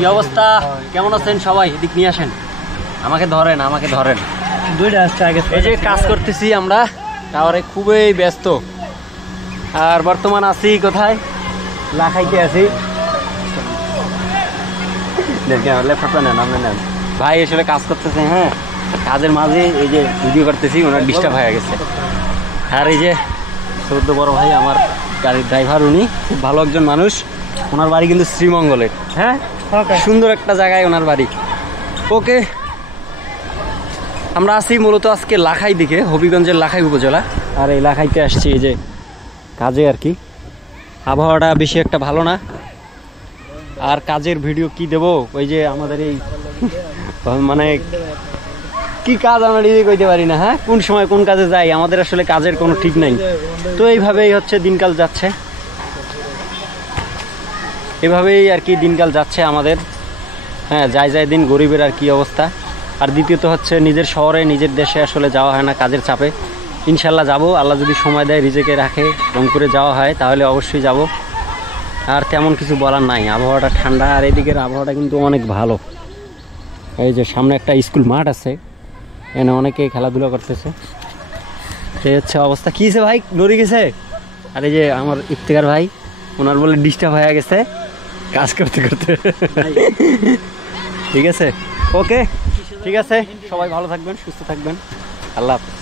কি অবস্থা? কেমন আছেন সবাই? এদিক নিয়ে আসেন, আমাকে ধরেন। এই যে কাজ করতেছি আমরা টাওয়ারে, খুবই ব্যস্ত। আর বর্তমান আছি কোথায়? লাখাইতে আছি। ভাই আসলে কাজ করতেছে, হ্যাঁ, কাজের মাঝে এই যে ভিডিও করতেছি, ওনার ডিস্টার্ব হয়ে গেছে। আর এই যে সৌদ্য বড় ভাই আমার গাড়ির ড্রাইভার, উনি খুব ভালো একজন মানুষ। ওনার বাড়ি কিন্তু শ্রীমঙ্গলের, হ্যাঁ, সুন্দর একটা জায়গায় ওনার বাড়ি। ওকে, আমরা আছি মূলত আজকে লাখাই দিকে, হবিগঞ্জের লাখাই উপজেলা। আর এই লাখাইতে আসছি এই যে কাজে আর কি। আবহাওয়াটা বেশি একটা ভালো না। আর কাজের ভিডিও কি দেব, ওই যে আমাদের এই মানে কি কাজ আমরা নিজে কইতে পারি না, হ্যাঁ, কোন সময় কোন কাজে যাই, আমাদের আসলে কাজের কোনো ঠিক নাই। তো এইভাবেই হচ্ছে দিনকাল যাচ্ছে, এভাবেই আর কি দিনকাল যাচ্ছে আমাদের। হ্যাঁ, যাই দিন গরিবের আর কি অবস্থা। আর দ্বিতীয়ত হচ্ছে নিজের শহরে নিজের দেশে আসলে যাওয়া হয় না কাজের চাপে। ইনশাল্লাহ যাব, আল্লাহ যদি সময় দেয়, রিজেকে রাখে, রংপুরে যাওয়া হয় তাহলে অবশ্যই যাব। আর তেমন কিছু বলার নাই, আবহাওয়াটা ঠান্ডা। আর এদিকের আবহাওয়াটা কিন্তু অনেক ভালো। এই যে সামনে একটা স্কুল মাঠ আছে, এখানে অনেকে খেলাধুলা করতেছে। এই হচ্ছে অবস্থা। কী হয়েছে ভাই, লড়ে গেছে? আর এই যে আমার ইফতেখার ভাই, ওনার বলে ডিস্টার্ব হয়ে গেছে কাজ করতে করতে। ঠিক আছে, ওকে, ঠিক আছে, সবাই ভালো থাকবেন, সুস্থ থাকবেন, আল্লাহ হাফেজ।